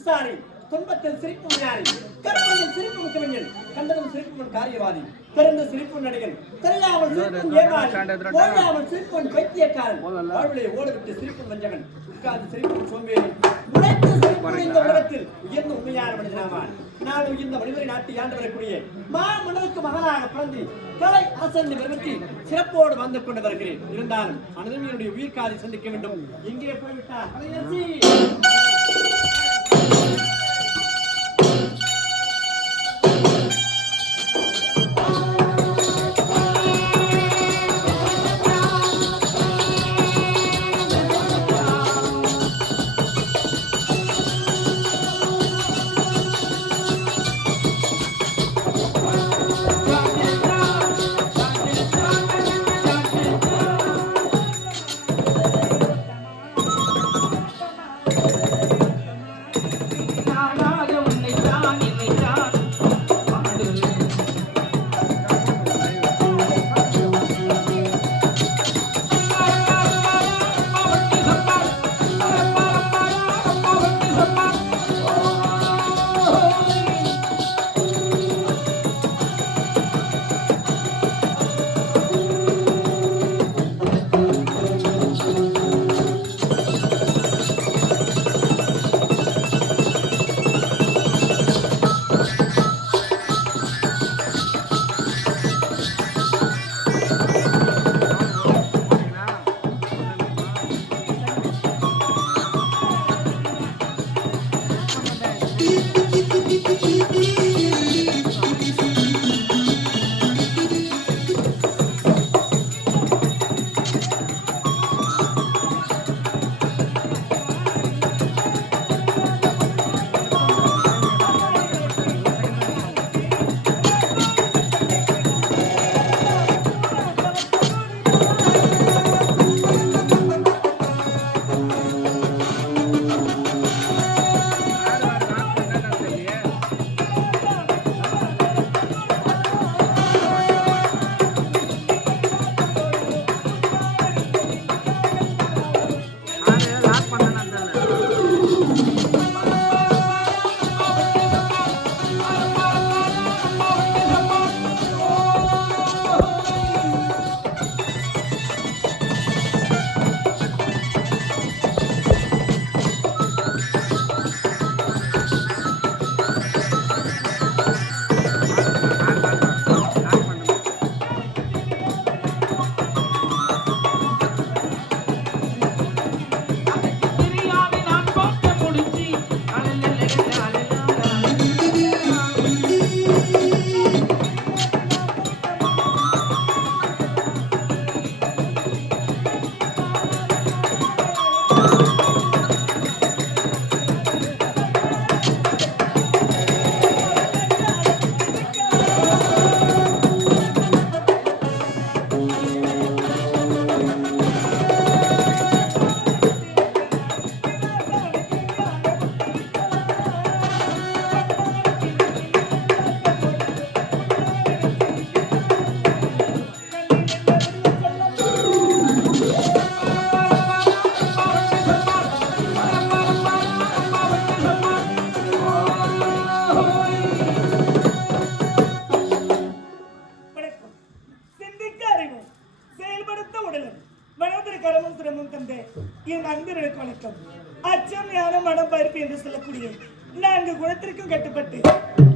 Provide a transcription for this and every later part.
புத்திசாலி, துன்பத்தில் சிரிப்பு ஞானி, கற்பனையில் சிரிப்பு கவிஞன், கண்டதும் சிரிப்பு காரியவாதி, பிறந்த சிரிப்பு நடிகன், தெரியாமல் சிரிப்பு ஏமாளி, ஓடாமல் சிரிப்பு பைத்தியக்காரன், வாழ்விலே ஓடவிட்டு சிரிப்பு வஞ்சகன், உட்கார்ந்து சிரிப்பு சோம்பேறி, உழைத்து சிரிப்பு இந்த உலகத்தில் உயர்ந்த உண்மையான மனிதனாவான். நான் இந்த மனிதரை நாட்டி ஆண்டு வரக்கூடிய மன்னருக்கு மகனாக பிறந்து கலை அரசன் விரும்பி சிறப்போடு வந்து கொண்டு வருகிறேன். இருந்தாலும் அனுதவியனுடைய உயிர் காதை சந்திக்க வேண்டும். எங்கே போய்விட்டார்? அச்சம் ஞானம் மனம் பருப்பு என்று சொல்லக்கூடிய 4 குணத்திற்கும் கட்டுப்பட்டு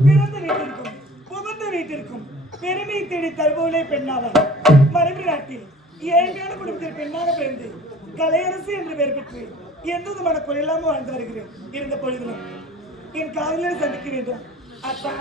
பிறந்த வீட்டிற்கும் புகுந்த வீட்டிற்கும் பெருமை தேடி தருபவளே பெண்ணாவார். மரபு நாட்டில் ஏழ்மையான குடும்பத்தில் பெண்ணாக பிறந்து கலையரசு என்று பெயர் பெற்று எந்த விதமான குறையில்லாமல் வாழ்ந்து வருகிறேன். இருந்த பொழுதிலும் என் காதலரை சந்திக்க வேண்டும். அப்பா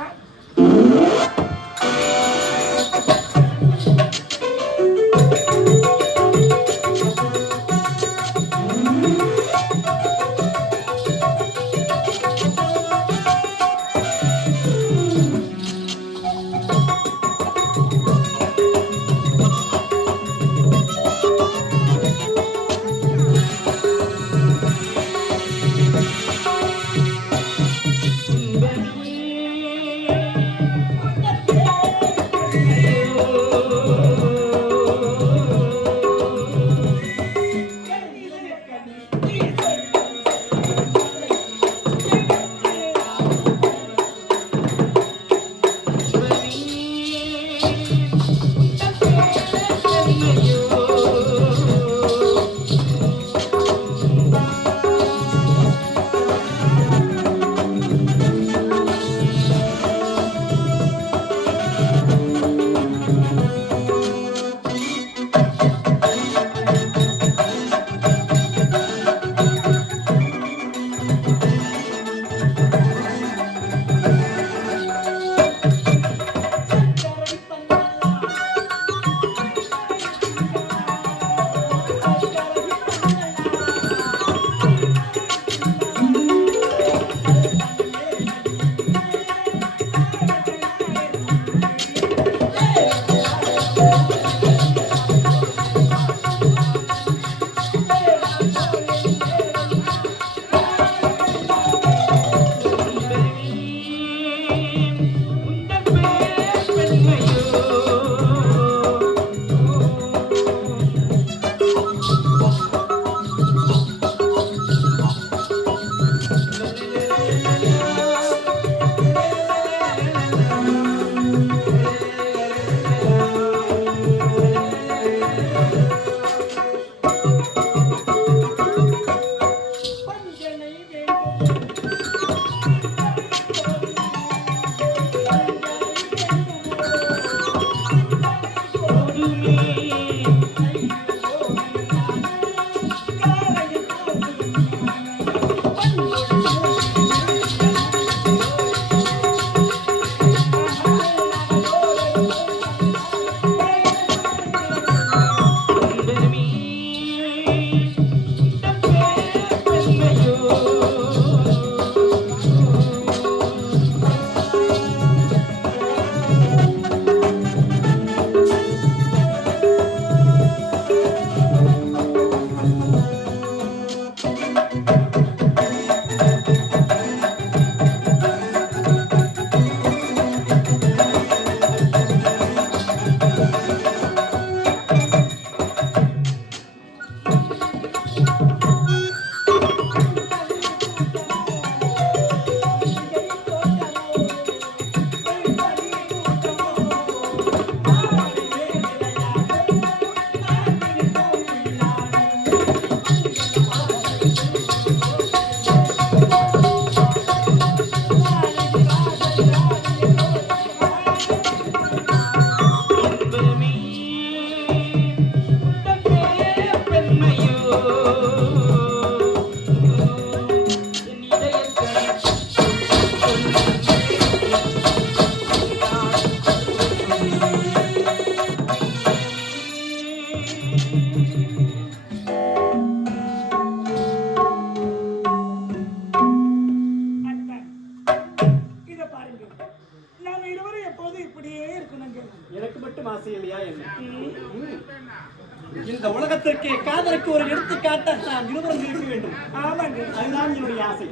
காதலுக்கு ஒரு எடுத்துக்காட்டாக நாம் இருவரும் இருக்க வேண்டும். ஆமாங்க, அதுதான் என்னுடைய ஆசை.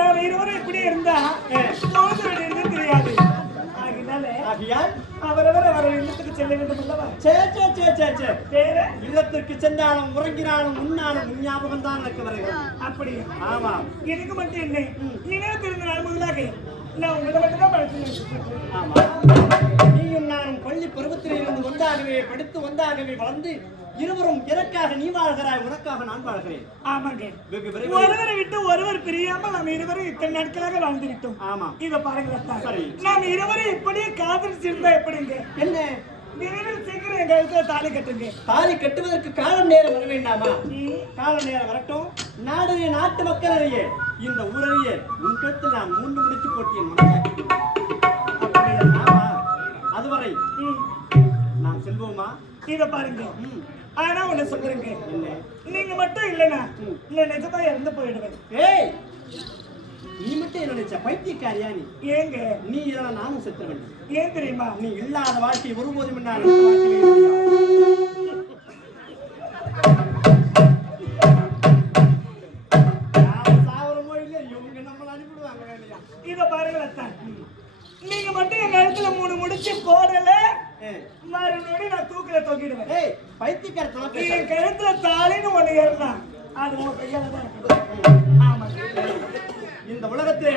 நாம் இருவரும் இப்படி இருந்தா தோல்வி தெரியாது. ஆகையால் அவரவர் அவர் இல்லத்துக்கு செல்ல வேண்டும் அல்லவா? இல்லத்திற்கு சென்றாலும் உறங்கினாலும் உண்ணாலும் ஞாபகம் தான் எனக்கு வருகிறது. அப்படியா? ஆமா. எனக்கு மட்டும் இல்லை, நினைவு நாள் முதலாக நான் உங்களை மட்டும் தான் படிச்சு. ஆமா, நீயும் நானும் பள்ளி பருவத்தில் இருந்து ஒன்றாகவே படித்து ஒன்றாகவே வளர்ந்து இருவரும் எனக்காக நீ வாழ்கிறாய், உனக்காக நான் வாழ்கிறேன். ஆமாங்க, ஒருவரை விட்டு ஒருவர் பிரியாமல் நாம் இருவரும் இத்தனை நாட்களாக வாழ்ந்துவிட்டோம். ஆமா, இத பாருங்களா, சரி, நாம் இருவரும் இப்படியே காதலிச்சிருந்தா எப்படிங்க? என்ன விரைவில் சீக்கிரம் எங்க கழுத்துல தாலி கட்டுங்க. தாலி கட்டுவதற்கு காலம் நேரம் வர வேண்டாமா? காலம் நேரம் வரட்டும். நாட்டு மக்களிடையே இந்த ஊரிலேயே உன் கழுத்தில் நான் 3 முடிச்சு போட்டேன். ஆமா, அதுவரை நாம் செல்வோமா? இத பாருங்க, ஆனா ஒண்ணு சொல்றேங்க, நீங்க மட்டும் இல்லைன்னா நான் நிஜமா இறந்து போயிடுவேன். ஏய், நீ மட்டும் என்ன நினைச்ச பைத்தியக்காரியா நீ? ஏங்க நீ இல்லைன்னா நானும் செத்து வேண்டும். ஏன் தெரியுமா? நீ இல்லாத வாழ்க்கை ஒருபோதும் நான் சாவரமோ இல்லை, இவங்க நம்மள அனுப்பிடுவாங்க வேலையா? இத பாருங்க, நீங்க மட்டும் என் கழுத்துல 3 முடிச்சு போடல, மறுநொடி நான் தூக்கில தொங்கிடுவேன். ஏய், பைத்தியக்காரத்தனம். என் கழுத்துல தாலின்னு ஒண்ணு ஏறினா அது உன் கையால தான் இருக்குது. ஆமா, இந்த உலகத்திலே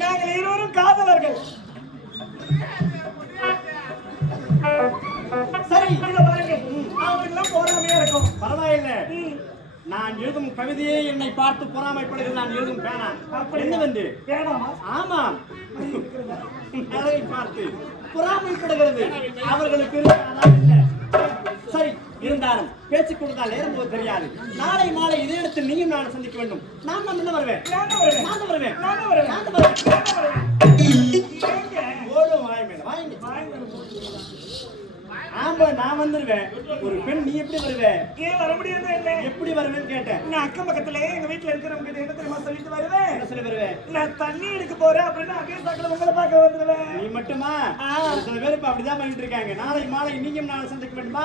நாங்கள் இருவரும் காதலர்கள். சரி, இத பாருங்க, அவங்களும் போராமையா இருக்கும். பரவாயில்லை. நான் எழுதும் கவிதையே என்னை பார்த்து பொறாமைப்படுகிறது. நான் எழுதும் பேனா என்னவென்று? வேணாமா? ஆமாம், அழகை பார்த்து பொறாமைப்படுகிறது. அவர்களுக்கு இல்லை. சரி, இருந்தாலும் பேசிக் கொடுத்தால் ஏறும்போது தெரியாது. நாளை மாலை இதே இடத்தில் நீயும் நான் சந்திக்க வேண்டும். நான் என்ன வருவேன்? ஓடும் வாய் மேல வாங்கி ஆமா, நான் வந்துருவேன். ஒரு பெண் நீ எப்படி வருவேன்? ஏன் வர முடியாது? என்ன எப்படி வருவேன்னு கேட்டேன். நான் அக்கம் பக்கத்துல எங்க வீட்டுல இருக்கிறவங்க கிட்ட என்ன தெரியுமா சொல்லிட்டு வருவேன்? என்ன சொல்லி வருவேன்? நான் தண்ணி எடுக்க போறேன் அப்படின்னு அங்கே சாக்கல உங்களை பார்க்க வந்துருவேன். நீ மட்டுமா? சில பேர் இப்ப அப்படிதான் பண்ணிட்டு இருக்காங்க. நாளை மாலை நீயும் நான் சந்திக்க வேண்டும்.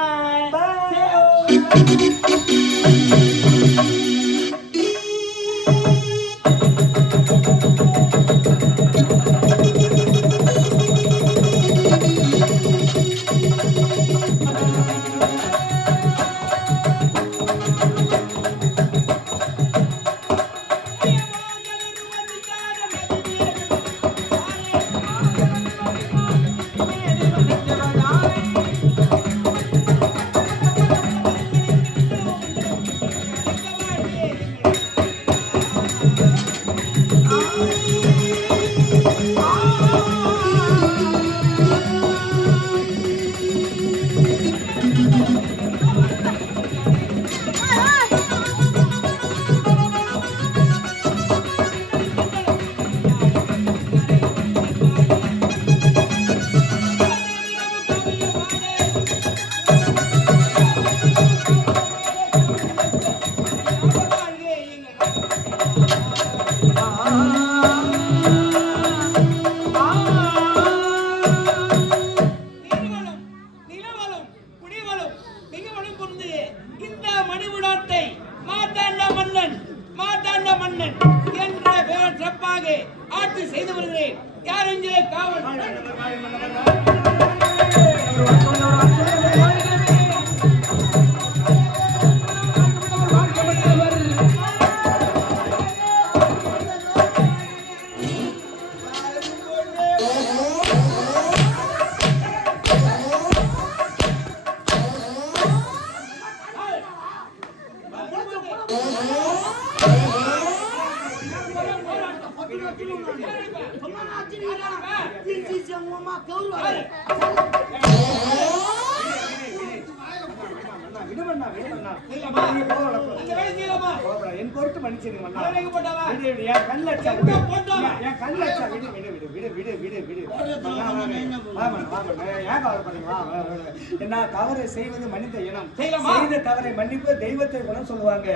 விடுமண்ணா விடுமண்ணா செய்யலாமா? நீங்க போகலாம் அந்த வேலை செய்யலாமா? என் பொருட்டு மன்னிச்சிருங்க அண்ணா. அவன் எங்க போட்டாவா? விடு விடு என் கண்ணில் அடிச்சா எங்க விடு. போட்டாவா? என் கண்ணில் அடிச்சா விடு விடு விடு விடு விடு விடு விடு அண்ணா, வாங்க வாங்க ஏன் கவலைப்படுறீங்க வா, வா, வா. என்ன தவறு செய்வது மனித இனம் செய்யலாமா? செய்த தவறை மன்னிப்பு தெய்வத்தை குணம் சொல்லுவாங்க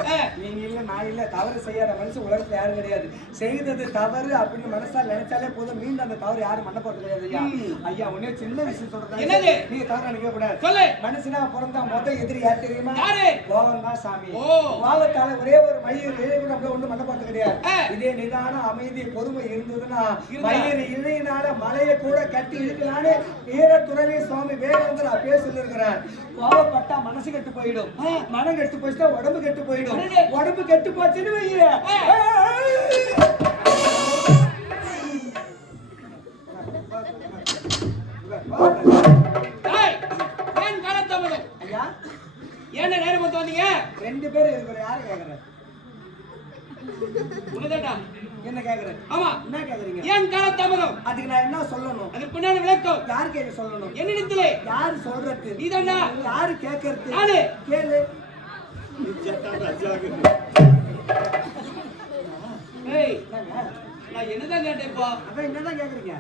நீங்க இல்ல நான் இல்ல தவறு செய்யாத மனுஷன் உலகத்துல யாரும் கிடையாது செய்தது தவறு அப்படின்னு மனசால் நினைச்சாலே போதும் மீண்டும் அந்த தவறு யாரும் பண்ண போறது கிடையாது ஐயா ஐயா உடனே சின்ன விஷயம் என்னது? சொல்றேன் நீங்க தவறு நினைக்க கூடாது சொல்லு. மனுஷனா பிறந்தா மொத்த எதிரி யார் தெரியுமா யாரு? கோவம் தான் சாமி ஓ. கோவத்தால ஒரே ஒரு மயிர் கூட அப்படியே ஒண்ணும் பண்ண போறது கிடையாது ஆ. இதே நிதானம் அமைதி பொறுமை இருந்ததுன்னா இருந்தா? மயிர் இழையினால மலையை கூட கட்டி இருக்கலான்னு வீரத்துறவி சுவாமி வேறவங்க அப்பயே சொல்லிருக்கிறார் கோவப்பட்டா மனசு கெட்டு போயிடும் மனம் கெட்டு போச்சுன்னா உடம்பு கெட்டு போயிடும் அடடே. உடம்பு கெட்டு போச்சுன்னு வைய டேய், ஏன் காலத்தாமதம்? ஐயா ஏன்டா நேரம் பார்த்து வந்தீங்க? 2 பேர் இருக்கிற யாரு கேக்குற உனதாடா. என்ன கேக்குற ஆமா. என்ன கேக்குறீங்க ஏன் காலத்தாமதம்? அதுக்கு நான் என்ன சொல்லணும் அதற்கு பின்னாடி விளக்கம். யாரு கேட்க சொல்லணும் என்னிடத்திலே யாரு சொல்றது நீதானா? யாரு கேட்கறது நானு. கேளு ஏய், என்னங்க? நான் என்னதான் கேட்டேன் இப்போ? அதான் என்னதான் கேக்குறீங்க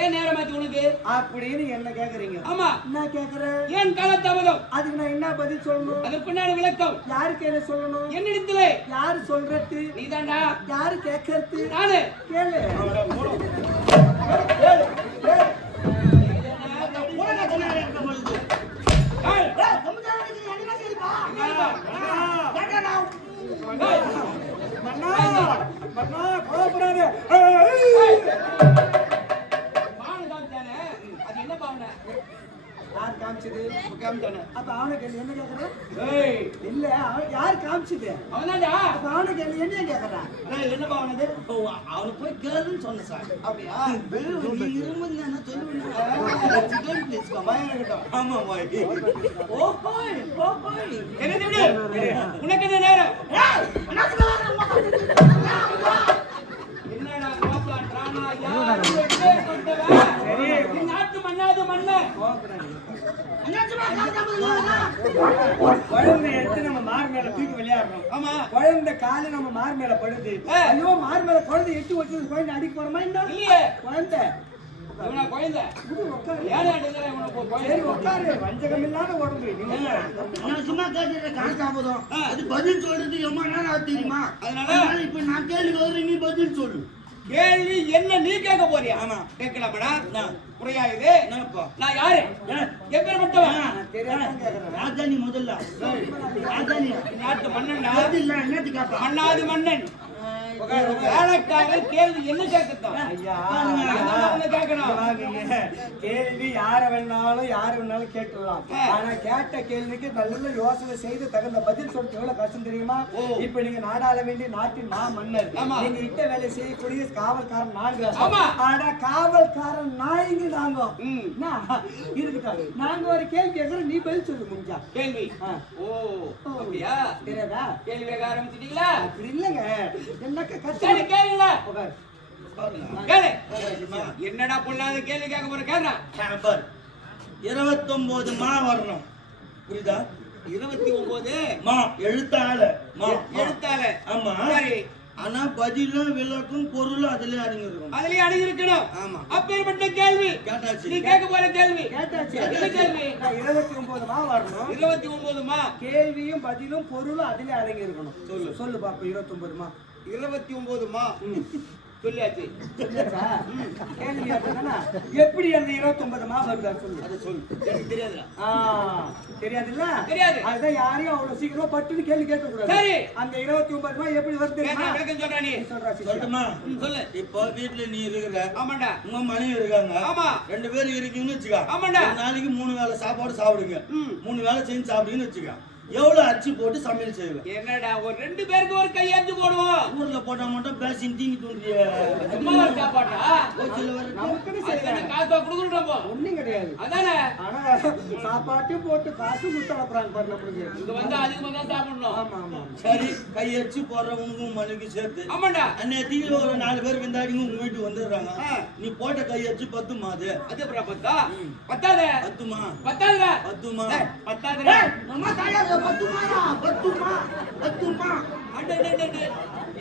ஏன் நேரம் ஆச்சு உனக்கு? அப்படின்னு என்ன கேக்குறீங்க ஆமா. என்ன கேக்குற ஏன் காலத்தாமதம்? அதுக்கு நான் என்ன பதில் சொல்லணும் அதற்கு பின்னாடி விளக்கம். யாருக்கு என்ன சொல்லணும் என்னிடத்திலே யாரு சொல்றது நீதான்டா. யாரு கேட்கறது நானு. கேளு ஏய், மன்னா கோபப்படாத பாவனை காமிச்சானே, அது என்ன பாவனை? யார் காமிச்சது காமிச்சானே. அப்ப அவனை கேள்வி என்ன கேக்குற ஏய், இல்ல அவன் யார் காமிச்சது அவன்தான்டா. அப்ப அவனை கேள்வி என்ன கேக்குறான் ஏய், என்ன பாவனை இது? அவனுக்கு போய் கேளுன்னு சொன்னேன் சார். அப்படியா? நீ இருமுன்னா சொல்லுவேன். பயம் இருக்கட்டும் ஆமா பாய். ஓஹோய் ஓஹோய். என்னது விடு? உனக்கு என்ன நேரம்? என்னடா கோபலா டிராமா? யாரு எங்கே கொண்டவன்? நீ நாட்டு மண்ணாது மண்ணு. குழந்தை எடுத்து நம்ம மார் மேல தூக்கி விளையாடுறோம் ஆமா. குழந்தை காலு நம்ம மார் மேல படுது ஐயோ மார் மேல குழந்தை எட்டு வச்சு குழந்தை அடிக்க போறோமா என்ன இல்லையே. குழந்தை இவனா குழந்தை? இது உட்காரு. ஏன் அடிக்கிற இவனுக்கு சரி குழந்தை? உட்காரு வஞ்சகம் இல்லாத உடம்பு நீங்க நான் சும்மா கேட்டுறேன் காசாபதம். அது பதில் சொல்றது எவ்வளவு நேரம் ஆகுது தெரியுமா? அதனால இப்ப நான் கேள்வி வர்றேன், நீ பதில் சொல்லு. கேள்வி என்ன நீ கேட்க போறியா? ஆமா. கேட்கலாமடா? நான். புரியா இது? என்னப்பா? நான் யாரு? எப்பேற்பட்டவன்? தெரியாம கேக்குறேன் ராஜானி முதல்ல. ராஜானி. நாட்டு மன்னன்டா. பதில் நான் என்னத்து கேட்பேன்? மன்னாது மன்னன். வேலைக்காரன் கேள்வி என்ன கேட்கத்தான்? ஐயா என்ன கேட்கணும்? வாங்குங்க. கேள்வி யார வேணாலும் யாரு வேணாலும் கேட்டுடலாம் ஆனா கேட்ட கேள்விக்கு நல்ல யோசனை செய்து தகுந்த பதில் சொல்றது எவ்வளவு கஷ்டம் தெரியுமா இப்ப நீங்க நாடாள வேண்டிய நாட்டின் மன்னர் ஆமா. நீங்க இட்ட வேலை செய்யக்கூடிய காவல்காரன் நாங்க ஆமா. ஆனா காவல்காரன் நாய்ங்க நாங்க ம். என்ன? இருக்கட்டும் நாங்க ஒரு கேள்வி கேட்கறோம் நீ பதில் சொல்லு முடிஞ்சா கேள்வி. ஆ. ஓ, அப்படியா? தெரியாதா கேள்வி கேட்க ஆரம்பிச்சிட்டீங்களா? அப்படி இல்லங்க என்னக்க சரி, கஷ்டம் கேளுங்களா? உட்காரு. கேளு. என்னடா பொண்ணாத கேள்வி கேட்க போற? கேட்கறான். பார். 29 மா வரணும். புரியுதா? 29 மா எழுத்தால மா எழுத்தால. ஆமா. சரி. ஆனா பதிலும் விளக்கும் பொருளும் அதுலயே அடங்கி இருக்கும். அதுலயே அடங்கி இருக்கணும். ஆமா. அப்பேற்பட்ட கேள்வி கேட்டாச்சு. நீ கேட்க போற கேள்வி கேட்டாச்சு என்ன கேள்வி? நான் 29 மா வரணும் 29 மா. கேள்வியும் பதிலும் பொருளும் அதிலே அடங்கி இருக்கணும் சொல்லு பாப்பா 29 மா 29 மா. சொல்லியாச்சு. சொல்லியாச்சா? கேள்வி கேட்டதானா? எப்படி அந்த 29 மா வருதா சொல்லு அதை சொல்லு. எனக்கு தெரியாதுடா. தெரியாதுல்ல தெரியாது. அதுதான் யாரையும் அவ்வளவு சீக்கிரமா பட்டுன்னு கேள்வி கேட்க கூடாது சரி. அந்த 29 மா எப்படி வருது தெரியுமா? விளக்கம் சொல்றா நீ. சொல்றா சிஷ்யா. சொல்லட்டுமா? சொல்லு. இப்போ வீட்டுல நீ இருக்கிற, ஆமாண்டா. உங்க மனைவி இருக்காங்க. ஆமா. 2 பேரும் இருக்கீங்கன்னு வச்சுக்க. ஆமாண்டா. ஒரு நாளைக்கு 3 வேளை சாப்பாடு சாப்பிடுங்க. ம். 3 வேளை செஞ்சு சாப்பிடுங்கன்னு வச்சுக்க. எவ்வளவு அரிசி போட்டு சமையல் செய்வேன்? என்னடா ஒரு 2 பேருக்கு ஒரு கையாஞ்சு போடுவோம். ஊர்ல போட்டா மட்டும் பேசி தீங்கி தோன்றிய சும்மா ஒரு சாப்பாட்டா? நமக்குன்னு சரி அதுக்கு என்ன காசா கொடுக்குறோம் நம்ம? ஒண்ணும் கிடையாது அதானே? ஆனா சாப்பாட்டையும் போட்டு காசு கொடுத்து அனுப்புறாங்க பாரு நம்மளுக்கு இங்க வந்து அதிகமா தான் சாப்பிடணும். ஆமா ஆமா சரி கையடிச்சு போடுறவங்களுக்கும் மனைவிக்கு சேர்த்து ஆமாண்டா. அன்னைக்கு ஒரு 4 பேர் விந்தாடிங்க உங்க வீட்டுக்கு வந்துடுறாங்க. ஆ. நீ போட்ட கையடிச்சு 10 மாது அது அப்புறம் பத்தா? பத்தாதே. 10 மா பத்தாதுடா. 10 மா பத்தாதுடா. அம்மா தாயா பத்துமா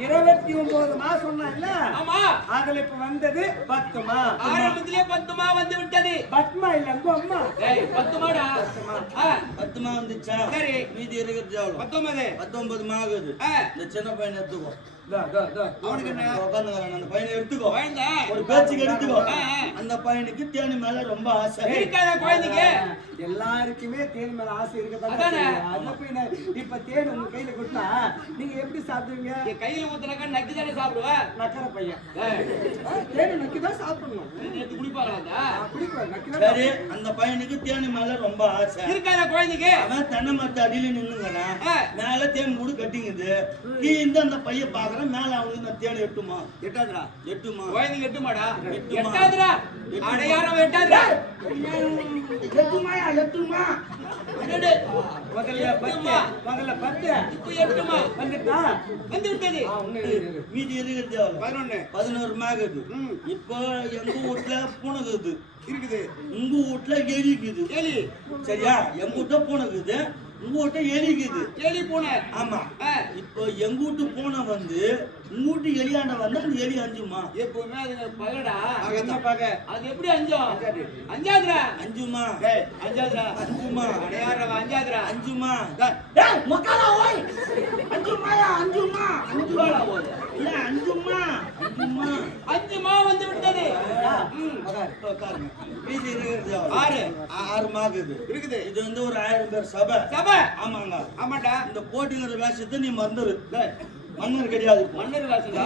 29 மா சொன்னான்ல, ஆமா அதுல இப்ப வந்தது 10 மா. ஆரம்பத்திலே 10 மா வந்து விட்டது. பத்மா இல்ல உங்க அம்மா. ஏய் 10 மாடா. ஆ, 10 மா வந்துச்சா? சரி. மீதி இருக்கிறது எவ்வளவு? 19 மா ஆகுது. ஆ. இந்த சின்ன பையனை எடுத்துக்கோ. அவனுக்கு என்ன? உட்காந்துக்கிறான், அந்த பையனை எடுத்துக்கோ. குழந்தை ஒரு பேச்சுக்கு எடுத்துக்கோ. ஆ, ஆ. அந்த பையனுக்கு தேனி மேல ரொம்ப ஆசை. இருக்காத குழந்தைக்கு. எல்லாருக்குமே தேன் மேல ஆசை இருக்கதான் அதானே. செய்யும். அதுல போய் இப்ப தேன் உங்க கையில கொடுத்தா நீங்க எப்படி சாப்பிடுவீங்க? என் கையில ஊத்துனக்கா நக்கி தானே சாப்பிடுவ. நக்கற பையன். ஏய், தேன் நக்கிதான் சாப்பிடணும். நேத்து குடிப்பாங்களா? குடிப்பா நக்கிதான். சரி, அந்த பையனுக்கு தேனி மேல ரொம்ப ஆசை. இருக்காத குழந்தைக்கு. அவன் தென்னை மரத்து அடியில நின்னுங்கண்ணா, ஆ. மேல தேன் கூடு கட்டிங்குது. கீழே அந்த பையன் பாக்குறேன், மேல அவனுக்கு நான் தேன் எட்டுமா? எட்டாதுடா. எட்டுமா? குழந்தைக்கு எட்டுமாடா? எட்டுமா. எட்டாதுடா. அடையாரம் எட்டாதுடா. எட்டுமா? அடடே. முதல்ல 10 முதல்ல 10 இப்ப எட்டுமா வந்துட்டா. வந்து விட்டது. மீதி இருக்கிறது எவ்வளவு? 11 மாகுது. இப்போ எங்க வீட்டுல பூனைக்குது இருக்குது. உங்க வீட்டுல எலிக்குது. எலி. சரியா? எங்க வீட்டுல பூனைக்குது, உங்க வீட்டுல எலிக்குது. எலி பூனை. ஆமா. ஆ. இப்போ எங்க வீட்டு பூனை வந்து உங்க வீட்டு எலியாண்ட வந்து அந்த எலி அஞ்சுமா? எப்பவுமே அது பகடா. என்ன பாக்க? அது எப்படி அஞ்சும்? அஞ்சாதுடா. அஞ்சுமா? அஞ்சாதுடா. அஞ்சுமா? அடையாரம் அஞ்சாதுடா. அஞ்சுமா? டேய் மக்காலா ஓய். அஞ்சுமா? அஞ்சுமாடா போகுது. இல்ல, அஞ்சுமா? 5 மா வந்து விட்டது. உட்காருங்க. மீதி இருக்கிறது எவ்வளவு? 6 6 மாகுது. இருக்குது. இது வந்து ஒரு 1000 பேர் சபை. சபை. ஆமாங்க. ஆமாடா. இந்த போட்டிங்கிற வேஷத்தை நீ மறந்துரு. மன்னர் கிடையாது. மன்னர் வாசலா.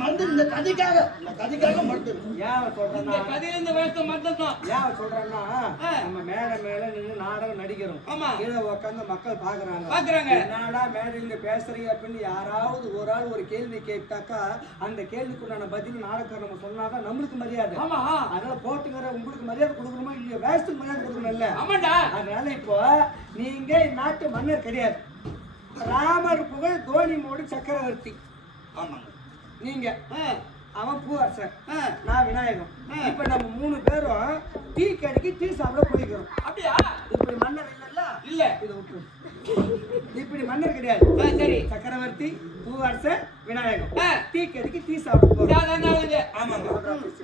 மறந்து இந்த கதைக்காக மறந்துரு. ஏன் இந்த சொல்றேன்னா கதையில இந்த வேஷத்தை மட்டும்தான். ஏன் சொல்றேன்னா நம்ம மேடை மேல நின்று நாடகம் நடிக்கிறோம். ஆமா. கீழே உட்கார்ந்து மக்கள் பாக்குறாங்க. பாக்குறாங்க. என்னடா மேடையில பேசுறீங்க அப்படின்னு யாராவது ஒரு ஆள் ஒரு கேள்வி கேட்டாக்கா அந்த கேள்விக்குண்டான பதில் நாடகம் நம்ம சொன்னாதான் நம்மளுக்கு மரியாதை. ஆமா. அதனால போட்டுங்கிற உங்களுக்கு மரியாதை கொடுக்கணுமா இல்லையா? வேஸ்ட்டுக்கு மரியாதை கொடுக்கணும்ல. ஆமாடா. அதனால இப்போ நீங்க நாட்டு மன்னர் கிடையாது. ராமர் புகழ் தோனி மோடி சக்கரவர்த்தி. ஆமாங்க. நீங்க ஆ. அவன் பூவரசன், நான் விநாயகம். இப்ப நம்ம 3 பேரும் டீ கடைக்கு டீ சாப்பிட போய்க்கிறோம். அப்படியா? இப்படி மன்னர் இல்லல்ல? இல்ல. இதை விட்டு இப்படி மன்னர் கிடையாது. சரி. சக்கரவர்த்தி, பூவரசன், விநாயகம். ஆ. டீ கடைக்கு டீ சாப்பிட போறோம். சாதாரண ஆளுங்க. ஆமாங்க.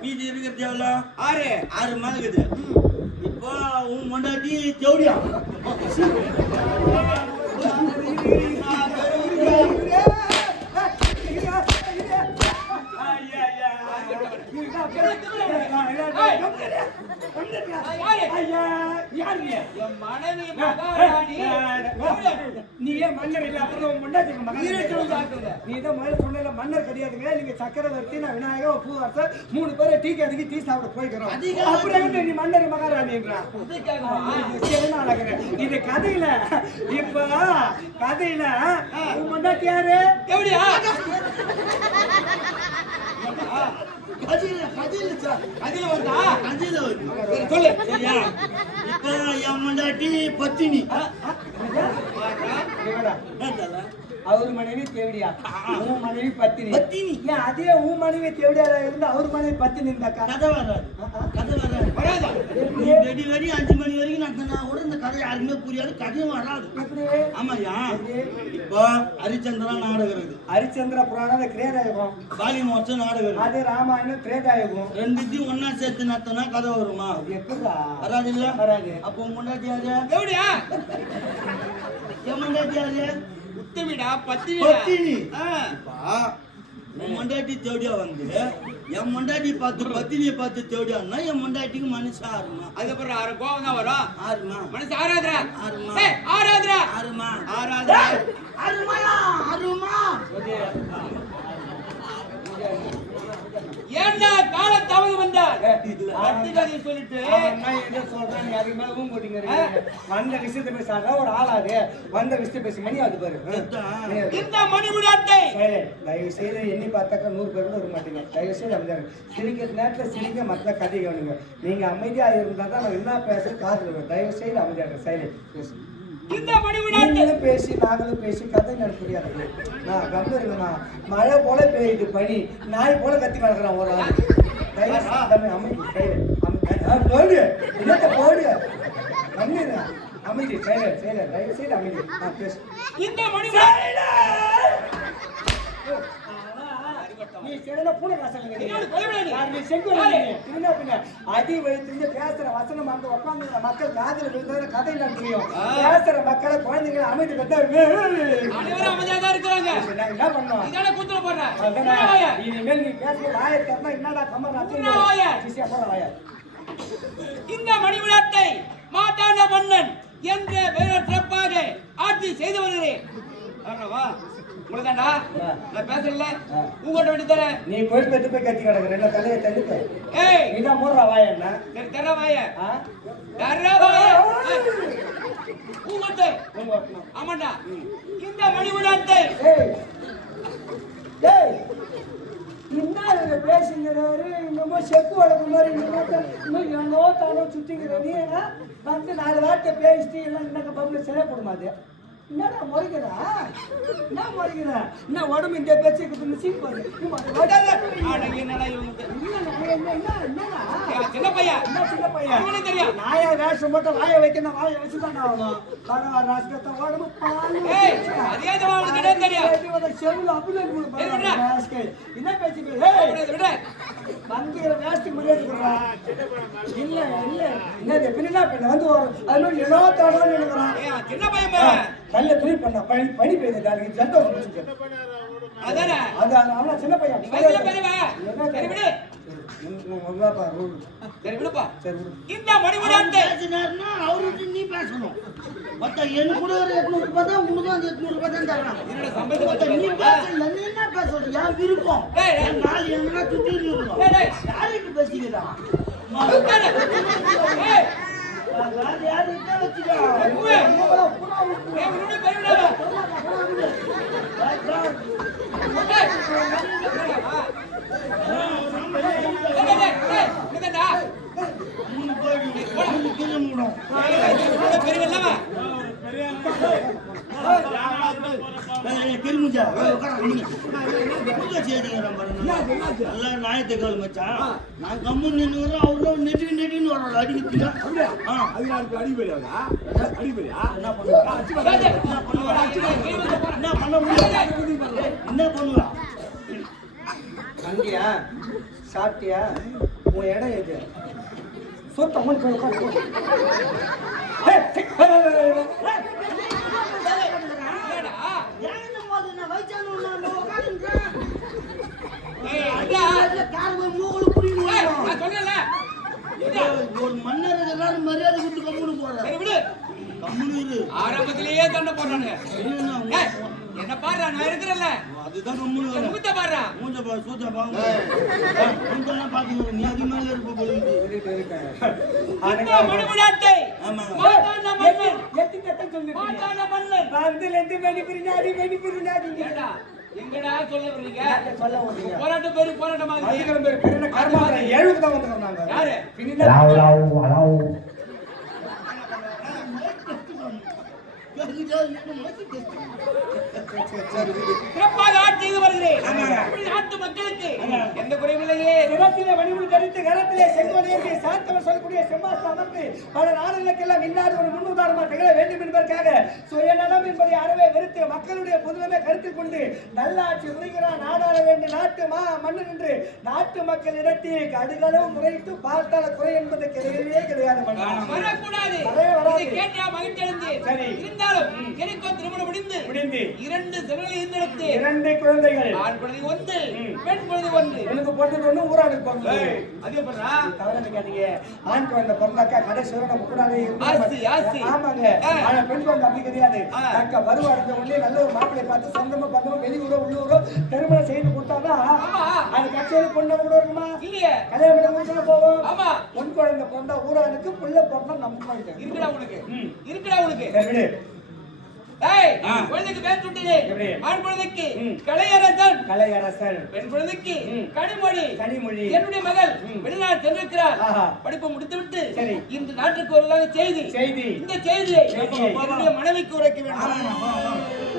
மீதி இருக்கிறது எவ்வளவு? 6 6 மாகுது. இப்போ உன் மொண்டாட்டி ஜவுடியா? என் மனைவி மகாராணி. நீ ஏன் மன்னர் இல்ல? அப்புறம் உன் முன்னாடி ஈரட்டும் சாப்பிடுங்க. நீ தான் முதல்ல சொன்ன மன்னர் கிடையாதுங்க. நீங்க சக்கரவர்த்தி, நான் விநாயகர், பூவரசன் 3 பேரும் டீ கடைக்கு டீ சாப்பிட போய்க்கிறோம். அப்புறம் நீ மன்னர் மகாராணின்றா? இது கதையில இப்ப கதையில உன் முன்னாடி யாரு? எப்படியா? அதுல வந்தா? கதையில வருது. சரி, சொல்லு. சரியா? இப்போ என் மொண்டாட்டி பத்தினி. அவர் மனைவி தேவடியா, உன் மனைவி பத்தினி. பத்தினி. ஏன் அதே உன் மனைவி தேவடியா இருந்தா அவர் மனைவி பத்தினி இருந்தாக்கா? கதை வராது. கதை வராது. வராதா? நீ வெடி வெடி 5 மணி வரைக்கும் நடத்தினா கூட இந்த கதை யாருக்குமே புரியாது, கதையும் வராது. எப்படி? ஆமாயா? இப்போ ஹரிச்சந்திரா நாடகம் இருக்குது, ஹரிச்சந்திர புராணம் திரேதாயுகம், காளி மோட்சம் நாடகம் இருக்குது. அது ராமாயணம் திரேதாயுகம். ரெண்டுத்தையும் ஒன்னா சேர்த்து நடத்தினா கதை வருமா? எப்படா வராது இல்ல? வராது. அப்போ முன்னாடி யாரு? எப்படியா? என் முன்னாடி யாரு? உத்தமிடா, பத்தினிடா. பத்தினி. ஆ. உன் மொண்டாட்டி தேவடியா வந்து என் மொண்டாட்டி பார்த்து பத்தினியை பார்த்து தேவடியான்னா என் மொண்டாட்டிக்கு மனுஷன் ஆறுமா? அதுக்கப்புறம் 6 கோவம் தான் வரும். ஆறுமா? மனசு ஆறாதுரா. ஆறுமா? ஏய், ஆறாதுரா. ஆறுமா? ஆறாதுரா. அருமையா? அருமா? ஏண்டா கால தாமதம் வந்தார்? பத்தி கதையை சொல்லிட்டு வந்த விஷயத்தை பேசாத ஒரு ஆளாது. வந்த விஷயத்தை பேசி மணி ஆகுது பாரு. இந்த மணிமுடாட்டை தயவு செய்து எண்ணி பார்த்தாக்கா 100 பேர் கூட வர மாட்டீங்க. தயவு செய்து அமைதியா சிரிக்கிற நேரத்தில் சிரிக்க மற்ற கதை கவனிங்க. நீங்க அமைதியா இருந்தா தான் நான் என்ன பேச காது. தயவு செய்து அமைதியாக சைலண்ட் பேசு. இந்த மணிமுடாட்டை நீங்களும் பேசி நாங்களும் பேசி கதை எனக்கு புரியாது. நான் கம்பெனிங்கண்ணா மழை போல பெய்யுது பனி, நாய் போல கத்தி கிடக்குறான் ஒரு ஆள். தயவு செய்து அமைதி சைலண்ட் போடு என்னத்த போடு பண்ணிடுறேன். அமைதி சைலர் சைலர் தயவு செய்து அமைதி பேசு இந்த மணி நீ சிறந்த பூனை வாசல் கொலைவிடாதீங்க. நீ செங்கோல் திரும்ப பின்ன அடி வயிற்று பேசுற வசனம் அந்த உட்காந்து மக்கள் காதல் விழுந்தது கதை தெரியும் பேசுற மக்களை குழந்தைங்களை அமைதி பெற்ற அனைவரும் அமைதியாக தான் இருக்கிறாங்க. என்ன பண்ணோம் இதானே கூத்துல போடுறேன். இனிமேல் நீ பேச வாயை திறந்தா என்னடா கம்மர் வாயா. வாயா இந்த மணி விழாத்தை மாட்டாண்ட மன்னன் என்ற பெயர் சிறப்பாக ஆட்சி செய்து வருகிறேன். வா உங்களுதாண்டா நான் பேசல உங்கள்கிட்ட விட்டு தரேன். நீ கோயில் பெற்று போய் கத்தி கிடக்குற என்ன தலையை தள்ளிட்டு ஏய் நீ தான் மூடுறா வாயா என்ன சரி தர வாய தர வாய உங்கள்கிட்ட ஆமாண்டா இந்த மணி விழாத்தை என்ன பேசுங்கிறவரு இன்னமும் செக்கு வளர்க்குற மாதிரி இன்னும் எங்கோ தானோ சுத்திக்கிற நீ வந்து 4 வார்த்தை பேசிட்டு எல்லாம் இன்னக்க பப்ல சிலை போடுமாது என்னடா முறைக்கிறா என்ன முறைக்கிறா என்ன உடம்பு இந்த பேச்சுக்கு மிஷின் பாரு சின்ன பையன் என்ன சின்ன பையன் தெரியும் நாயா வேஷம் போட்டு வாயை வைக்கணும் வாயை வச்சு தான் ஆகணும் பரவா ராஸ்கத்தை உடம்பு அதே அவனுக்கு தெரியும் செவ்வளவு அப்புல என்ன பேச்சு விட வந்திக்கிற வேஸ்ட்டுக்கு மரியாதை கொடுறா இல்ல இல்ல என்னது பின்னா பின்ன வந்து அது ஏதோ தடவை நினைக்கிறான் சின்ன பையன் நல்ல தொழில் பண்ண பணி பெய்த சந்தோஷம் அதானே அது அவனா சின்ன பையன் சரி விடு சரி விடுப்பா இந்த மணி விழாத்தை பேசினாருன்னா அவருக்கு நீ பேசணும் மொத்த எனக்கு கூட ஒரு 800 ரூபாய் தான் உனக்கு அந்த 800 ரூபாய் தான் தரணும் என்னோட சம்பளத்தை நீ பேசல நீ என்ன பேசுற யார் விருப்பம் நாலு எங்கன்னா சுத்தி இருக்கணும் யாருக்கு பேசிக்கிறா யாருக்கு வச்சுக்கா ஞாயிற்றுக்கிழமை மச்சான் நான் கம்மு நின்று அவரும் நெட்டி நெட்டின்னு வரோம் அடிக்கிறீங்க என்ன பண்ண முடியும் என்ன பண்ணுவா வந்தியா சாப்பிட்டியா உன் இடம் எது சொத்த அம்மன் போய் உட்காந்து ஒரு மன்னர் எல்லாரும் மரியாதை கொடுத்து கம்முனு போறாரு கம்முனு ஆரம்பத்திலேயே தண்டை போடுறானுங்க என்ன பாரு நான் இருக்கிறேன்ல அதுதான் கம்முனு முகத்தை பாரு மூஞ்ச பாரு சூத்த பாங்க பாத்துக்கோ நீ அது மேல இருப்ப போலுது மணி விழாத்தை மாட்டாண்ட மன்னன் மாட்டாண்ட மன்னன் வந்துலேருந்து மெனிபிரினாடி ஏண்டா எங்கடா சொல்ல வர்றீங்க சொல்ல வந்தீங்க போராட்டம் பேரு போராட்டமா அதுக்கு பேர் பெரிய கர்மாந்திர 7க்கு தான் வந்தாங்க யாரு சிறப்பாக ஆட்சி செய்து வருகிறேன் நாட்டு மக்களுக்கு எந்த குறையும் இல்லையே சிறப்பிலே வடிவில் தரித்து கரத்திலே செங்கோலையை சாத்தவர் சொல்லக்கூடிய செம்மாசம் அமர்ந்து பல நாடுகளுக்கெல்லாம் இன்னாடு ஒரு முன்னுதாரணமாக திகழ வேண்டும் என்பதற்காக சுயநலம் என்பதை அறவே வெறுத்து மக்களுடைய பொதுவுமே கருத்தில் கொண்டு நல்லாட்சி புரிகிறார் நாடாள வேண்டிய நாட்டு மன்னன் என்று நாட்டு மக்களிடத்தில் கடுகளவு முறையிட்டு பார்த்தால குறை என்பது கிடையவே கிடையாது வரக்கூடாது கேட்டா மகிழ்ச்சி அடைந்து இருந்தாலும் எனக்கு திருமணம் முடிந்து 2 சிறுவர்கள் இருந்தெடுத்து 2 குழந்தைகள் ஆண் குழந்தை 1 பெண் குழந்தை 1 எனக்கு பொண்ணு ஒண்ணு ஊரானுக்கு பொண்ணு அதே போறா தவறு நினைக்காதீங்க ஆண் குழந்தை பிறந்தாக்கா கடை சிவன முக்குடாலே ஆசி ஆமாங்க ஆனா பெண் குழந்தை அப்படி கிடையாது அக்கா பருவம் அடைஞ்ச உடனே நல்ல ஒரு மாப்பிள்ளை பார்த்து சொந்தமா பந்தமா வெளியூரோ உள்ளூரோ திருமணம் செய்து கொடுத்தாதான் அது கச்சேரி பொண்ணு கூட இருக்குமா இல்லையே கல்யாணம் ஊருக்குள்ள போவோம் ஆமா பொன் குழந்தை பிறந்தா ஊரானுக்கு புள்ள பிறந்தா நம்ம இருக்குடா உனக்கு சரி ஏய் குழந்தைக்கு பேர் சுட்டினே ஆண் குழந்தைக்கு கலையரசன் பெண் குழந்தைக்கு கனிமொழி என்னுடைய மகள் வெளிநாடு சென்றிருக்கிறார் படிப்பு முடித்துவிட்டு இந்த நாட்டுக்கு ஒரு செய்தி இந்த செய்தியை என்னுடைய மனைவிக்கு உரைக்க வேண்டும்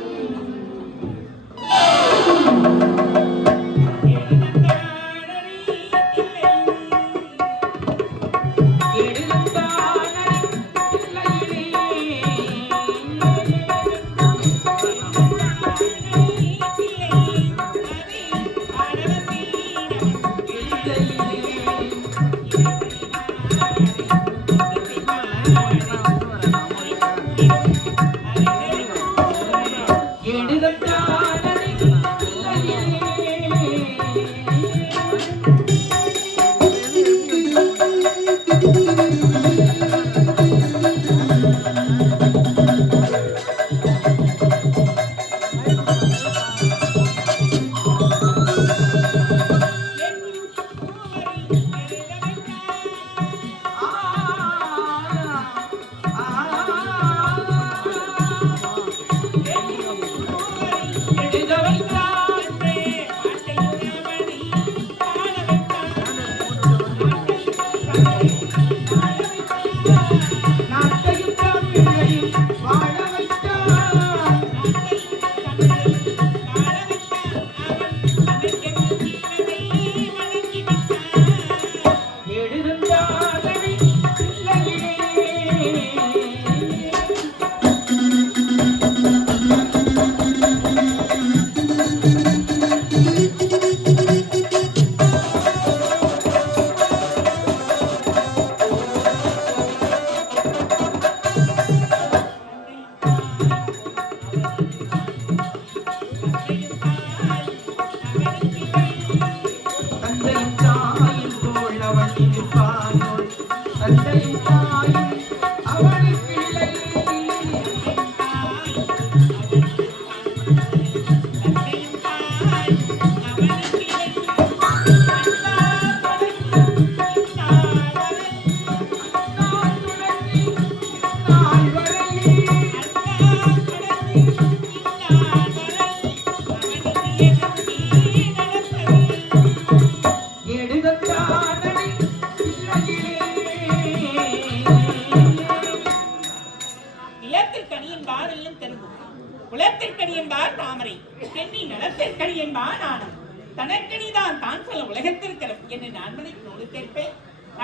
குலத்திற்கணி என்பார் தாமரை, பெண்ணி நலத்திற்கணி என்பார் நாணம். தனக்கணிதான் தான் சொல்ல உலகத்திற்கரம் என்று நான்மனை நூறு கேட்பேன்.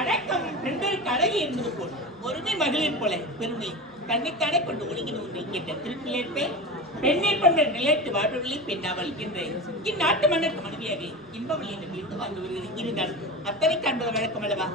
அடக்கம் பெண்களுக்கு அழகு என்பது போல் ஒருமை மகளிர் போல பெருமை தன்னைத்தானே கொண்டு ஒழுங்கின உண்மை கேட்ட திருப்பிலேற்பேன். பெண்ணை கொண்ட நிலைத்து வாழ்வர்களே பெண்ணாவல் என்று இந்நாட்டு மன்னருக்கு மனைவியாக இன்பவள் என்று விழுந்து வாழ்ந்து வருகிறது. இருந்தால் அத்தனை காண்பது வழக்கம் அல்லவா?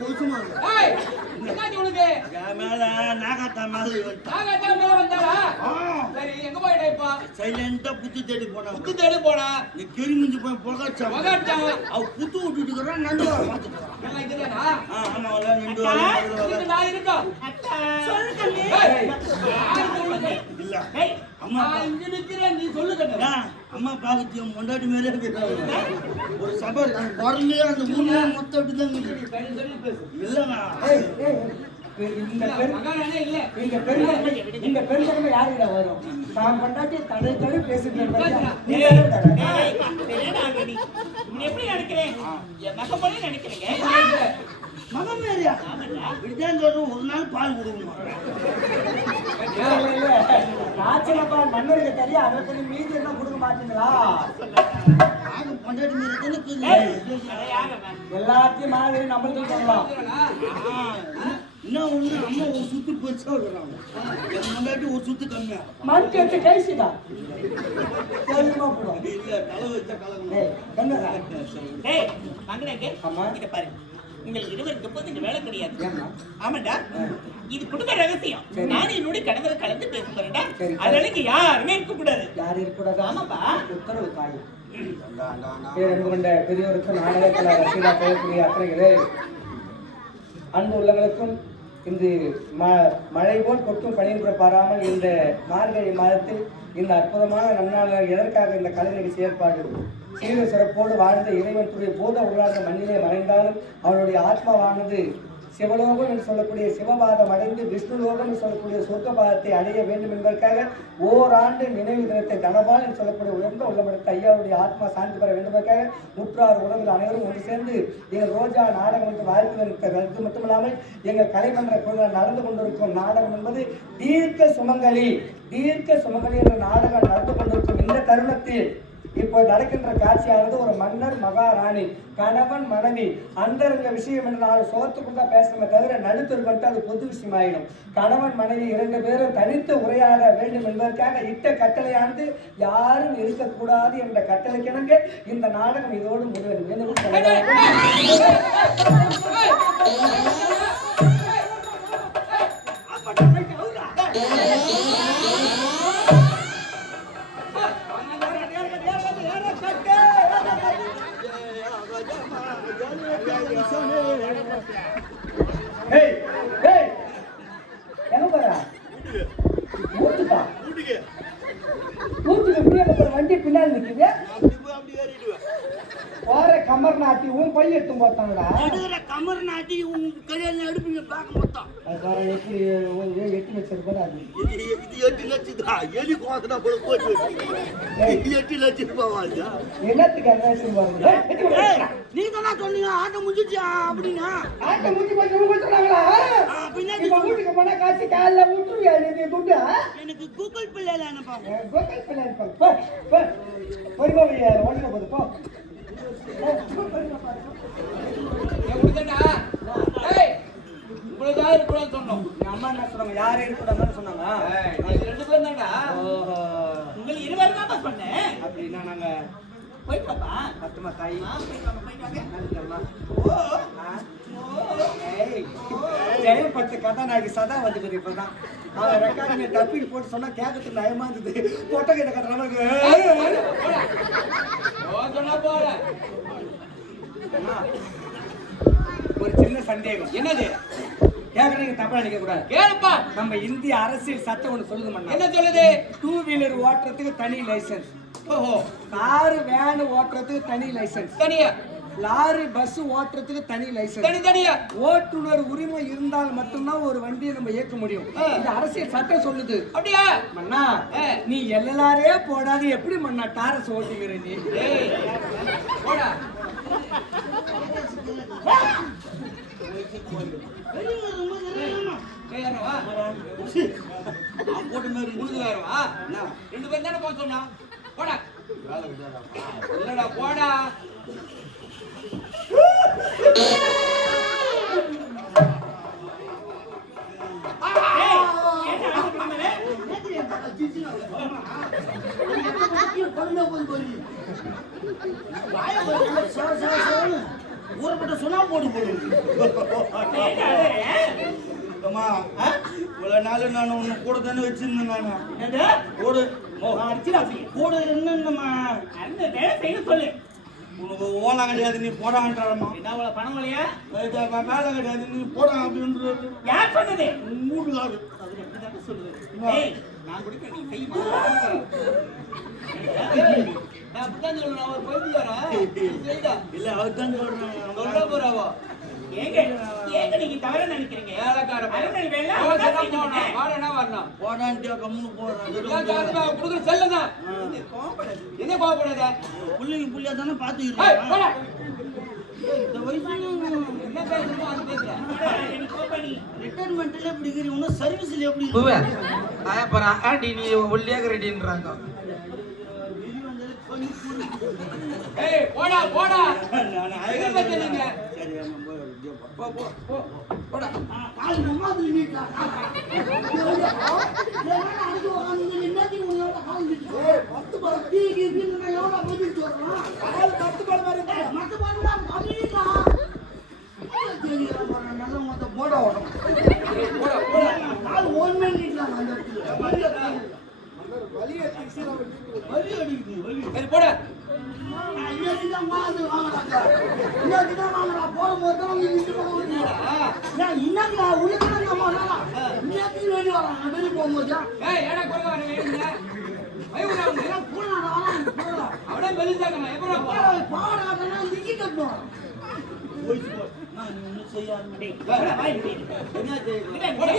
கொசுமா இருக்கு. ஏய், என்னாச்சு உனக்கு? என் மேல நாகாத்தா மேல இவன் நாகாத்தா மேல வந்தாளா? சரி, எங்க போயிட்ட இப்போ? சைலண்டா புத்து தேடி போனா புத்து தேடி போனா. இந்த கிரி முஞ்சி போய் புகாச்சான் மகாச்சான். அவ புத்து விட்டுட்டு நண்டு வர பாத்துட்டு எல்லாம் இங்கதானா? ஆமா வர நண்டு இதுக்கு நான் இருக்கோம். அத்தா. சொல்லு கண்ணு. ஏய், யார் சொல்லுங்க? இல்ல ஏய், அம்மா நான் இங்க நிக்கிறேன், நீ சொல்லு கண்ணு. அம்மா பாக்கத்திய முன்னாடி மேலே இருக்கிறாங்க ஒரு சபை அந்த குரலே அந்த மூணு மொத்தம் அப்படிதான் இருக்குது. சரி, சரி, பேசு. இல்லண்ணா ஏய், ஏய், இந்த பெண் மகாராணே இல்ல. இந்த பெருந்தகமே யாருடா வரும்? தான் கொண்டாட்டி தடை தடை பேசிட்டு பேசுறா. ஏய், சரியாடா நீ. இப்படி எப்படி நினைக்கிறேன்? என் மகன் போல நினைக்கிறீங்க? மகன் மேரியா இப்படிதான் சொல்றோம் ஒரு நாள் பால் கொடுக்கணும் ஆச்சரியப்பா மன்னருக்கு தெரியும் அதை கொஞ்சம் மீதி என்ன கொடுக்க மாட்டீங்களா? நாங்க பொண்டாட்டி மேரி தானே ஏய், இருக்குது. அடையாகவே. எல்லாத்தையும் மாதிரி நம்மளுக்கு சொல்லலாம். என்ன ஒண்ணு அம்மா ஒரு சுத்து பெருசா இருக்கிறாங்க என் பொண்டாட்டி ஒரு சுத்து கம்மியா மண் கட்டு கைசிதா தெரியுமா போடும். இல்ல தலை வச்சா கலக்கணும் ஏய், கண்ணரா. டேய், மகனே, ஆமா. இத பாரு. உங்கள் இருவருக்கு போது இந்த வேலை கிடையாது. ஏம்மா? ஆமாண்டா, இது குடும்ப ரகசியம். சரி. நானும் என்னுடைய கணவரை கலந்து பேச போறேன்டா. சரி. அதனால இங்க யாருமே இருக்க கூடாது. யார் இருக்கக்கூடாது? ஆமாப்பா. உத்தரவு தாய். பேரன்பு கொண்ட பெரியோருக்கும் நாடகத்தில் ரசிகா செய்யக்கூடிய அத்தனைகளே அன்பு உள்ளங்களுக்கும் இந்த மழை போல் கொட்டும் பணியின்ற பாராமல் இந்த மார்கழி மாதத்தில் இந்த அற்புதமான நன்னாள் எதற்காக இந்த கலை நிகழ்ச்சி ஏற்பாடு சீர சிறப்போடு வாழ்ந்த இறைவனுடைய போத உள்ளார்ந்த மண்ணிலே மறைந்தாலும் அவனுடைய ஆத்மாவானது சிவலோகம் என்று சொல்லக்கூடிய சிவபாதம் அடைந்து விஷ்ணுலோகம் என்று சொல்லக்கூடிய சொர்க்கபாதத்தை அடைய வேண்டும் என்பதற்காக ஓராண்டு நினைவு தினத்தை தனபால் என்று சொல்லக்கூடிய உயர்ந்த உள்ளமெடுத்த ஐயாவுடைய ஆத்மா சாந்தி பெற வேண்டும் என்பதற்காக முற்றார் உறவுகள் அனைவரும் ஒன்று சேர்ந்து எங்கள் ரோஜா நாடகம் என்று வாழ்த்து மட்டுமில்லாமல் எங்கள் கலைமன்ற குழுவில் நடந்து கொண்டிருக்கும் நாடகம் என்பது தீர்க்க சுமங்கலி என்ற நாடகம் நடந்து கொண்டிருக்கும் இந்த தருணத்தில் இப்போ நடக்கின்ற காட்சியானது ஒரு மன்னர் மகாராணி கணவன் மனைவி அந்தரங்க விஷயம் என்று நாலு சோத்துக்குள்ள பேசுறமே தவிர நடுத்தர் கொண்டு அது பொது விஷயம் ஆயிடும். கணவன் மனைவி 2 பேரும் தனித்து உரையாட வேண்டும் என்பதற்காக இட்ட கட்டளையானது யாரும் இருக்கக்கூடாது என்ற கட்டளைக்கிணங்க இந்த நாடகம் இதோடு முடிவடையும். வண்டி பின்னாடி நிக்குது போற கமர் நாட்டி உன் பைய எடுத்து போட்டாங்கடா. கமர் நாட்டி உங்க கல்யாணம் எடுப்பீங்க பார்க்க மொத்தம் அது எப்படி 8 லட்சம் ரூபாய் அது. இது 8 லட்சம் தான் எலி கோசனா போல போச்சு 8 லட்சம் ரூபாய் வாங்க என்னத்துக்கு அட்வைஸ் பாருங்க. நீ தானே சொன்னீங்க ஆட்டம் முடிஞ்சிச்சா அப்படின்னா ஆட்ட முட்டி போய் உங்க சொன்னாங்களா? பின்னாடி இப்ப வீட்டுக்கு போனா காசு காலைல விட்டுருவியா நீ துட்டு? எனக்கு கூகுள் பிள்ளை அனுப்பாங்க கோகல் பிள்ளை போ போ போய் ஓடுங்க போது போ. உங்களுக்கு யாரு இருக்கக்கூடாதுன்னு சொன்னோம். எங்க அம்மா என்ன சொன்னாங்க? யாரும் இருக்கக்கூடாதுன்னு சொன்னாங்க. நீங்க 2 பேரும் தான்டா. ஓஹோ, உங்கள் இருவர் தான் சொன்னேன். அப்படின்னா நாங்க போயிட்டு வாப்பா. பத்துமா தாய் போயிட்டு வாங்க. நல்லதம்மா. ஓ, ஏய், ஜெயபத்து கதாநாயகி சதா வந்து இப்பதான் அவன் ரெக்கார்டிங்க டப்பிங் போட்டு சொன்னா கேட்கறதுக்கு நயமா இருந்தது. பொட்டை கிட்ட கட்டுற மாதிரி சொன்னா போற. ஒரு சின்ன சந்தேகம். என்னது? கேக்குறீங்க தப்பா நினைக்க கூடாது. கேளுப்பா. நம்ம இந்திய அரசியல் சட்டம் ஒண்ணு சொல்லுது மண்ணா. என்ன சொல்லுது? 2 வீலர் ஓட்டுறதுக்கு தனி லைசன்ஸ், ஓஹோ, கார் வேன் ஓட்டுறதுக்கு தனி லைசன்ஸ், தனியா லாரி பஸ் ஓட்டுறதுக்கு தனி லைசன்ஸ், தனித்தனியா ஓட்டுநர் உரிமை இருந்தால் மட்டும்தான் ஒரு வண்டியை நம்ம இயக்க முடியும். இந்த அரசியல் சட்டம் சொல்லுது. அப்படியா? மண்ணா நீ எல்லாரே போடாது எப்படி மண்ணா டாரஸ் ஓட்டுகிற நீ? ஏய், போடா. ஏறவா? போட்டு மாதிரி உனக்கு வேறவா? 2 பேரும் தானே போக சொன்னா? போடா. இல்லடா, போடா. ஊறப்பட்ட சொன்னா போட்டு போடுங்க நாள் நான் உன்னை கூட தானே வச்சிருந்தேன் நானு. என்னது? கூட அடிச்சுடா அப்படியே. கூட என்னம்மா அந்த வேலை செய்ய சொல்லு. உனக்கு ஓலை கிடையாது, நீ போடான்றாமா. என்ன அவ்வளவு பணம் இல்லையா? வேலை கிடையாது, நீ போடா அப்படின்றது. யார் சொன்னது? உன் வீட்டுக்காரு. அது எப்படிதான் சொல்லுது? ஏய், நான் குடிக்க நீ செய்யுமா? நான் அப்படிதான் சொல்றேன். அவர் போயிட்டாரா? செய்தா. இல்ல அவர்தான் சொல்றேன். சொல்ல போறாவா? ஏங்க நீங்க தவற நினைக்கிறீங்க? அரண்மனை வேலை அவர் தான் செய்யணும். வாடனா வரணும். போடான்ட்டு கம்முன்னு போடுறான். குடுக்குற செல்லதான். என்ன கோவப்படாத? புள்ளியா தானே பாத்துக்கிறேன். இந்த வயசுல என்ன பேசுறோமோ அது பேசுறேன். எனக்கு கோபணி. ரிட்டைர்மெண்ட்ல எப்படி இருக்கிறீங்க? இன்னும் சர்வீஸ்ல எப்படி பூவே ஆயப்பறா ஆடி நீ ஒல்லியாக ரெடின்றாங்க. ஏய் போடா போடா. நான் எங்க பேசுறீங்க? சரி நம்ம போ போ போ. போடா. கால் மம்மா நீட்டா. சரி போடா. ஏய் ஏடா கொங்க வரீங்க ஏங்க. ஐயோ அவனே பெருசாங்க. எப்பறா போ. நான் இன்னும் செய்யாம போடா, வாய் மூடி. என்ன செய்யணும்? இல்லை, போடா.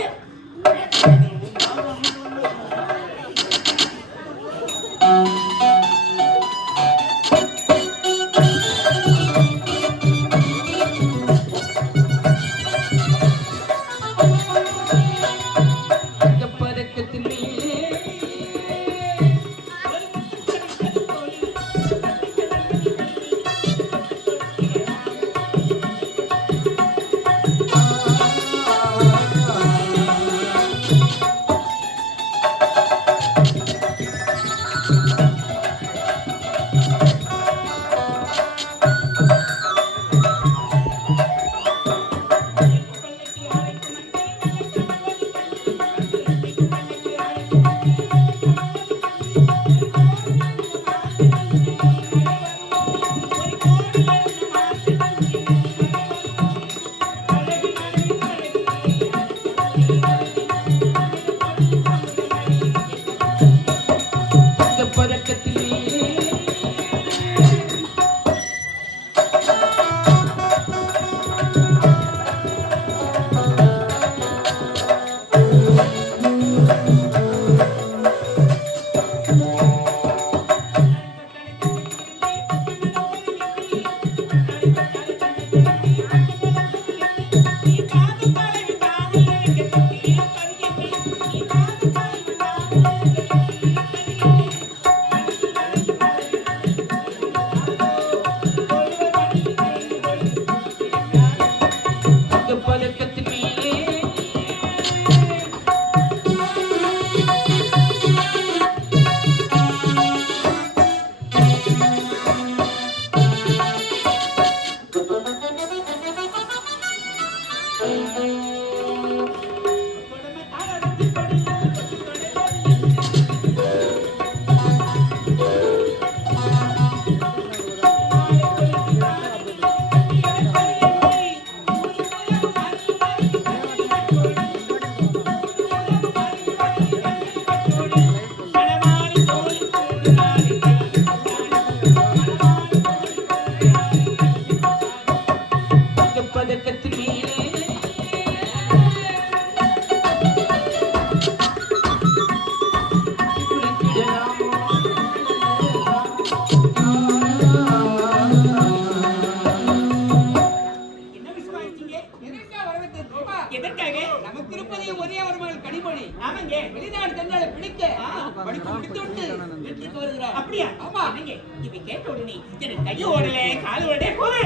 அப்படியா? ஆமா. நீங்க இதை கேட்ட உடனே எனக்கு கையை ஓடல, கால் ஓடல, போடு.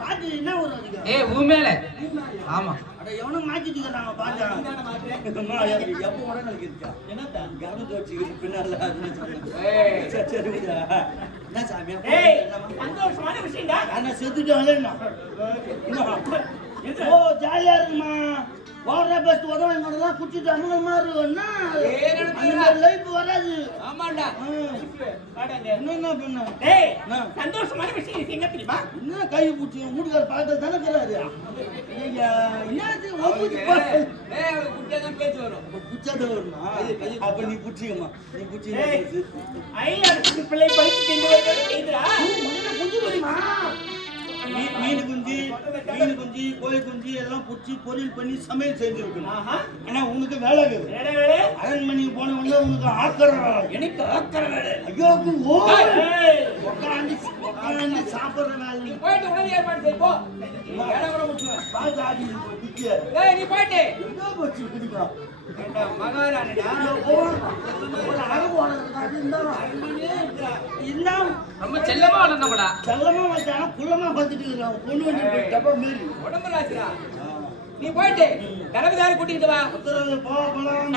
பாட்டு என்ன ஒரு அதிகம்? ஏய் ஊமேல ஆமா அட எவனோ மாத்திட்டு இருக்காங்க பாட்டா. அம்மா எப்போ உடனே இருக்கா? என்னடா? கவனத்தை வச்சு பின்னால அதுன்னு சொன்னேன். ஏய் சரி சரி விடுடா. என்ன சாமி ஏய் என்னம்மா? சந்தோஷமான விஷயம்டா நான் செத்துட்டாங்களே ஓ ஜாலியா இருக்குமா ஓடுற பஸ் உதவங்கலாம் குடிச்சிட்டு அமுக மாதிரி என்ன லைஃப் வராது ஆமாண்டா என்ன பண்ண டேய் என்ன? சந்தோஷமான விஷயம் என்ன தெரியுமா என்ன கை பிடிச்சி வீட்டுக்கார பார்த்து தானே இருக்கிறாரு என்னது பேச்சு வரும் புச்சாத வருமா அப்ப நீ புடிச்சிக்கம்மா நீ புடிச்சி ஏய். ஐயாயிரத்து பிள்ளை படித்து செய்துடா குஞ்சு வருமா மீன் குஞ்சு கோழி குஞ்சு எல்லாம் புடிச்சு பொரியல் பண்ணி சமையல் செஞ்சிருக்கணும் ஆஹா ஆனா உனக்கு வேலை இருக்குது வேட வேட அரண்மனைக்கு போன உடனே உனக்கு ஆக்கற எனக்கு ஆக்கிற வேலை ஐயோக்கு ஓ ஏய் உட்காந்து சாப்பிடுற வேலை போயிட்டு உடனே ஏற்பாடு செய் போ வேலை கூட முடிச்சுவேன் பாத்து ஆடி குட்டியா ஏய் நீ போயிட்டு எங்க போச்சு குடிக்கலாம் ஏண்டா மகாராணிடா ஒரு அழகு வளர்க்காது என்ன ரொம்ப செல்லமா வளர்ந்தவடா. செல்லமா வச்சானா குள்ளமா பார்த்துட்டு இருக்கிறான் பொண்ணு வண்டி போய் டப்பா மாரி உடம்பு ராசிடா நீ போயிட்டு கனவுதாரி கூட்டிட்டு வா போகலாம்